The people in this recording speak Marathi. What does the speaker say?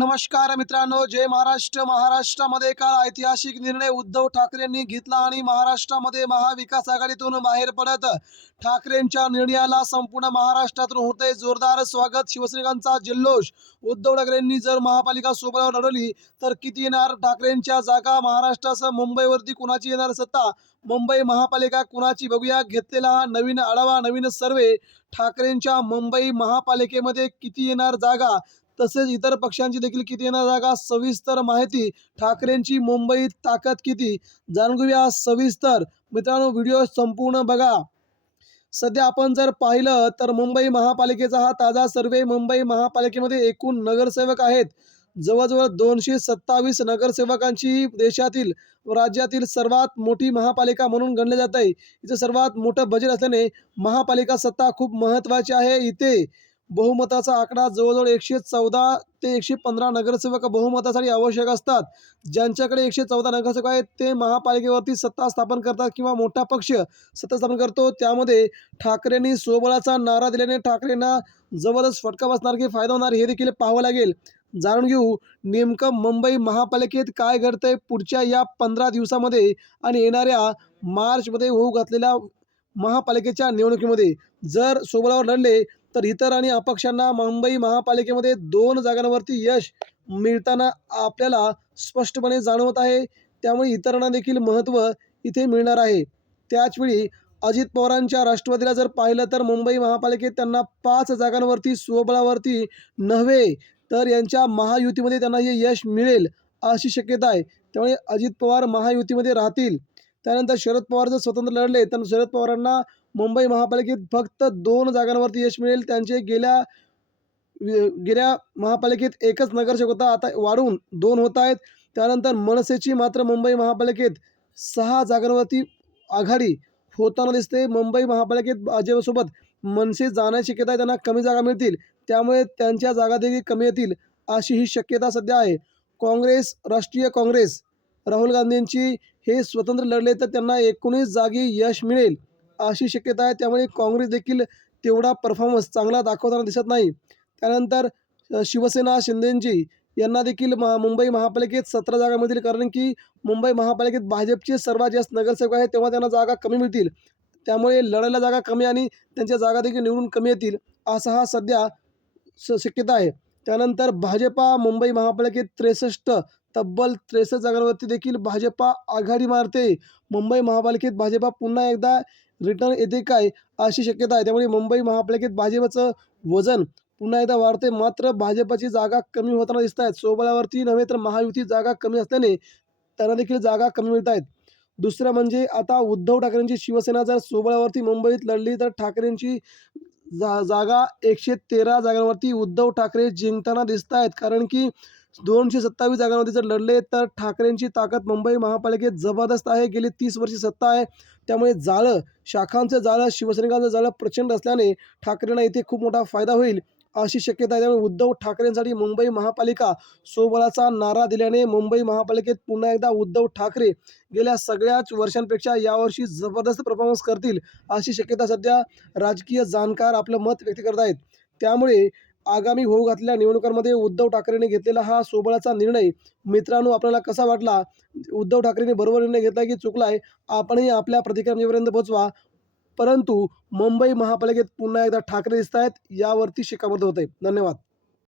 नमस्कार मित्रांनो जय महाराष्ट्र. महाराष्ट्रामध्ये काल ऐतिहासिक निर्णय उद्धव ठाकरेंनी घेतला आणि महाराष्ट्रामध्ये महाविकास आघाडीतून बाहेर पडत ठाकरेंच्या निर्णयाला संपूर्ण महाराष्ट्रातून होते जोरदार स्वागत. शिवसैनिकांचा जल्लोष. उद्धव ठाकरेंनी जर महापालिका सोबत लढवली तर किती येणार? ठाकरेंच्या जागा महाराष्ट्रासह मुंबईवरती कुणाची येणार सत्ता? मुंबई महापालिका कुणाची? बघूया. घेतलेला हा नवीन आढावा नवीन सर्वे. ठाकरेंच्या मुंबई महापालिकेमध्ये किती येणार जागा? तसेच इतर पक्षांची देखील किती येणार जागा सविस्तर माहिती ठाकरेंची मुंबईत ताकद किती? जाणून घेऊया सविस्तर. मित्रांनो व्हिडिओ संपूर्ण बघा. सध्या आपण जर पाहिलं तर मुंबई महापालिकेचा हा ताजा सर्वे मुंबई महापालिकेमध्ये एकूण नगरसेवक आहेत. जवळजवळ दोनशे सत्तावीस नगरसेवकांची देशातील व राज्यातील सर्वात मोठी महापालिका म्हणून गणले जात आहे. इथं सर्वात मोठं बजेट असल्याने महापालिका सत्ता खूप महत्त्वाची आहे. इथे बहुमताचा आकडा जवळजवळ एकशे चौदा ते एकशे पंधरा नगरसेवक बहुमतासाठी आवश्यक असतात. ज्यांच्याकडे एकशे चौदा नगरसेवक आहेत ते महापालिकेवरती सत्ता स्थापन करतात किंवा मोठा पक्ष सत्ता स्थापन करतो. त्यामध्ये ठाकरेंनी स्वबळाचा नारा दिल्याने ठाकरेंना जवळच फटका बसणार की फायदा होणार हे देखील पाहावं लागेल. जाणून घेऊ नेमकं मुंबई महापालिकेत काय घडतंय पुढच्या या पंधरा दिवसामध्ये आणि येणाऱ्या मार्चमध्ये होऊ घातलेल्या महापालिकेच्या निवडणुकीमध्ये. जर सोबळावर लढले तर इतर आणि अपक्षांना मुंबई महापालिकेमध्ये दोन जागांवरती यश मिळताना आपल्याला स्पष्टपणे जाणवत आहे. त्यामुळे इतरांना देखील महत्त्व इथे मिळणार आहे. त्याचवेळी अजित पवारांच्या राष्ट्रवादीला जर पाहिलं तर मुंबई महापालिकेत त्यांना पाच जागांवरती स्वबळावरती नव्हे तर यांच्या महायुतीमध्ये त्यांना हे यश मिळेल अशी शक्यता आहे. त्यामुळे अजित पवार महायुतीमध्ये राहतील. त्यानंतर शरद पवार जर स्वतंत्र लढले तर शरद पवारांना मुंबई महापालिकेत फक्त दोन जागांवरती यश मिळेल. त्यांचे गेल्या गेल्या महापालिकेत एकच नगरसेवक होता. आता वाढून दोन होत आहेत. त्यानंतर मनसेची मात्र मुंबई महापालिकेत सहा जागांवरती आघाडी होताना दिसते. मुंबई महापालिकेत भाजपसोबत मनसे जाण्याची शक्यता आहे. त्यांना कमी जागा मिळतील. त्यामुळे त्यांच्या जागा देखील कमी येतील अशी ही शक्यता सध्या आहे. काँग्रेस राष्ट्रीय काँग्रेस राहुल गांधींची हे स्वतंत्र लढले तर त्यांना एकोणीस जागी यश मिळेल अशी शक्यता आहे. त्यामुळे काँग्रेस देखील तेवढा परफॉर्मन्स चांगला दाखवताना दिसत नाही. त्यानंतर शिवसेना शिंदेंची यांना देखील महा मुंबई महापालिकेत सतरा जागा मिळतील. कारण की मुंबई महापालिकेत भाजपचे सर्वात जास्त नगरसेवक आहेत तेव्हा त्यांना जागा कमी मिळतील. त्यामुळे लढायला जागा कमी आणि त्यांच्या जागा देखील निवडून कमी येतील असा हा सध्या स शक्यता आहे. त्यानंतर भाजपा मुंबई महापालिकेत त्रेसष्ट तब्बल त्रेसष्ट जागांवरती देखील भाजपा आघाडी मारते. मुंबई महापालिकेत भाजपा पुन्हा एकदा रिटर्न येते काय? अशी शक्यता आहे. त्यामुळे मुंबई महापालिकेत भाजपचं वजन पुन्हा एकदा वाढते. मात्र भाजपची जागा कमी होताना दिसत आहेत. सोबळावरती नव्हे तर महायुती जागा कमी असल्याने त्यांना देखील जागा कमी मिळत आहेत. दुसरं म्हणजे आता उद्धव ठाकरेंची शिवसेना जर सोबळावरती मुंबईत लढली तर ठाकरेंची जा जागा एकशे तेरा जागांवरती उद्धव ठाकरे जिंकताना दिसत आहेत. कारण की दोनशे सत्तावीस जागांमध्ये जर लढले तर ठाकरेंची ताकद मुंबई महापालिकेत जबरदस्त आहे. गेली तीस वर्षी सत्ता आहे. त्यामुळे जाळं शाखांचं जाळं शिवसैनिकांचं जाळं प्रचंड असल्याने ठाकरेंना इथे खूप मोठा फायदा होईल अशी शक्यता आहे. त्यामुळे उद्धव ठाकरेंसाठी मुंबई महापालिका सोबळाचा नारा दिल्याने मुंबई महापालिकेत पुन्हा एकदा उद्धव ठाकरे गेल्या सगळ्याच वर्षांपेक्षा यावर्षी जबरदस्त परफॉर्मन्स करतील अशी शक्यता सध्या राजकीय जाणकार आपलं मत व्यक्त करत आहेत. त्यामुळे आगामी होऊ घातलेल्या निवडणुकांमध्ये उद्धव ठाकरेंनी घेतलेला हा सोबळाचा निर्णय मित्रांनो आपल्याला कसा वाटला? उद्धव ठाकरेंनी बरोबर निर्णय घेतला की चुकला आहे आपणही आपल्या प्रतिक्रियांपर्यंत पोहोचवा. परंतु मुंबई महापालिकेत पुन्हा एकदा ठाकरे दिसत आहेत यावरती शिकाबद्ध होते धन्यवाद.